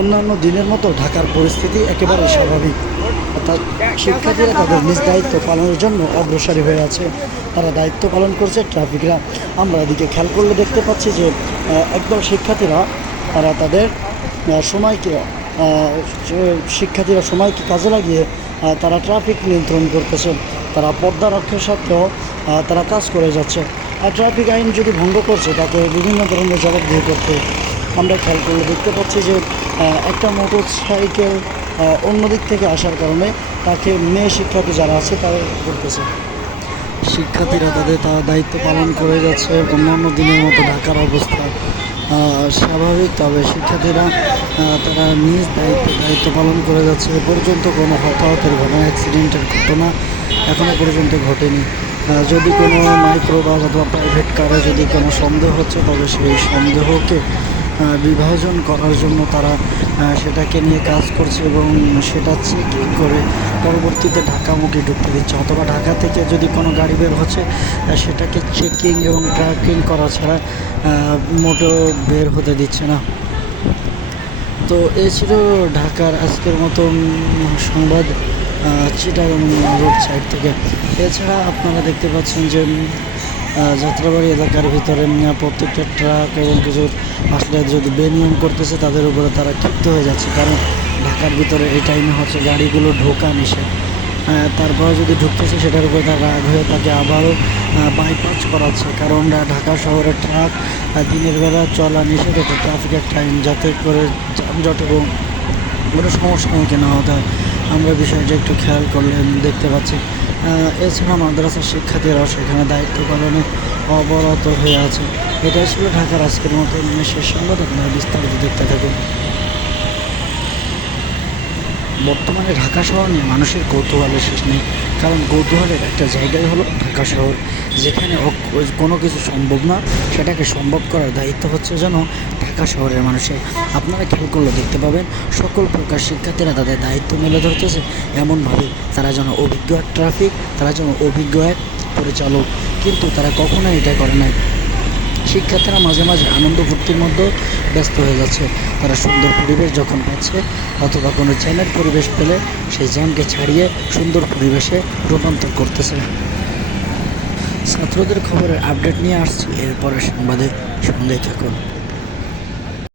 অন্যান্য দিনের মতো ঢাকার পরিস্থিতি একেবারে স্বাভাবিক। অর্থাৎ শিক্ষার্থীরা তাদের নিজ দায়িত্ব পালনের জন্য অগ্রসরী হয়ে আছে। তারা দায়িত্ব পালন করছে ট্রাফিকরা। আমরা এদিকে খেয়াল করলে দেখতে পাচ্ছি যে একদল শিক্ষার্থীরা, তারা তাদের সময়কে শিক্ষার্থীরা সময়কে কাজে লাগিয়ে তারা ট্রাফিক নিয়ন্ত্রণ করতেছে। তারা পর্দা রক্ষার সাথেও তারা কাজ করে যাচ্ছে। আর ট্রাফিক আইন যদি ভঙ্গ করছে, তাকে বিভিন্ন ধরনের জবাবদিহি করতে। আমরা খেয়াল করলে দেখতে পাচ্ছি যে একটা মোটর সাইকেল অন্য দিক থেকে আসার কারণে তাকে মেয়ে শিক্ষার্থী যারা আছে তারা করতেছে। শিক্ষার্থীরা তাদের তার দায়িত্ব পালন করে যাচ্ছে অন্যান্য দিনের মতো ঢাকার অবস্থা স্বাভাবিক। তবে শিক্ষার্থীরা তারা নিজ দায়িত্ব দায়িত্ব পালন করে যাচ্ছে। এ পর্যন্ত কোনো হতাহতের ঘটনা অ্যাক্সিডেন্টের ঘটনা এখনও পর্যন্ত ঘটেনি। যদি কোনো মাইক্রো বাস অথবা প্রাইভেট কারে যদি কোনো সন্দেহ হচ্ছে, তবে সেই সন্দেহকে বিভাজন করার জন্য তারা সেটাকে নিয়ে কাজ করছে এবং সেটা চেকিং করে পরবর্তীতে ঢাকামুখী ঢুকতে দিচ্ছে। অথবা ঢাকা থেকে যদি কোনো গাড়ি বের হচ্ছে সেটাকে চেকিং এবং ট্র্যাকিং করা ছাড়া মোটেও বের হতে দিচ্ছে না। তো এ ছিল ঢাকার আজকের মতন সংবাদ চিটাগাং রোড সাইড থেকে। এছাড়া আপনারা দেখতে পাচ্ছেন যে যাত্রাবাড়ি এলাকার ভিতরে প্রত্যেকটা ট্রাক এবং কিছু আসলে যদি বেনিয়ম করতেছে, তাদের উপরে তারা ক্ষিপ্ত হয়ে যাচ্ছে। কারণ ঢাকার ভিতরে এই টাইমে হচ্ছে গাড়িগুলো ঢোকা নিষেধ। তারপরে যদি ঢুকতেছে, সেটার উপরে তার রাগ হয়ে তাকে আবারও বাইপাস করাচ্ছে। কারণ ঢাকা শহরে ট্রাক দিনের বেলা চলা নিষেধ। এটা ট্রাফিকের টাইম যাতে করে যানজট এবং কোনো সমস্যার সম্মুখীন না হতে হয়। আমরা বিষয়টা একটু খেয়াল করলে দেখতে পাচ্ছি। এছাড়া মাদ্রাসার শিক্ষার্থীরাও সেখানে দায়িত্ব পালনে অবরত হয়ে আছে। এটাই ছিল ঢাকার আজকের মতো শেষ সংবাদ। আপনারা বিস্তারিত দেখতে থাকুন। বর্তমানে ঢাকা শহর নিয়ে মানুষের কৌতূহলের শেষ নেই। কারণ কৌতূহলের একটা জায়গাই হলো ঢাকা শহর, যেখানে কোনো কিছু সম্ভব না। সেটাকে সম্ভব করার দায়িত্ব হচ্ছে যেন ঢাকা শহরের মানুষের আপনারা খেয়াল করলে দেখতে পাবেন, সকল প্রকার শিক্ষার্থীরা তাদের দায়িত্ব মেলে ধরতেছে। এমনভাবে তারা যেন অভিজ্ঞ এক ট্রাফিক, তারা যেন অভিজ্ঞ এক পরিচালক। কিন্তু তারা কখনোই এটা করে নাই। শিক্ষার্থীরা মাঝে মাঝে আনন্দ ফুর্তির মধ্যেও ব্যস্ত হয়ে যাচ্ছে। তারা সুন্দর পরিবেশ যখন পাচ্ছে, অথবা কোনো জ্যামের পরিবেশ পেলে সেই জ্যামকে ছাড়িয়ে সুন্দর পরিবেশে রূপান্তর করতেছে। ছাত্রদের খবরের আপডেট নিয়ে আসছি এরপরে সংবাদে সঙ্গেই থাকুন।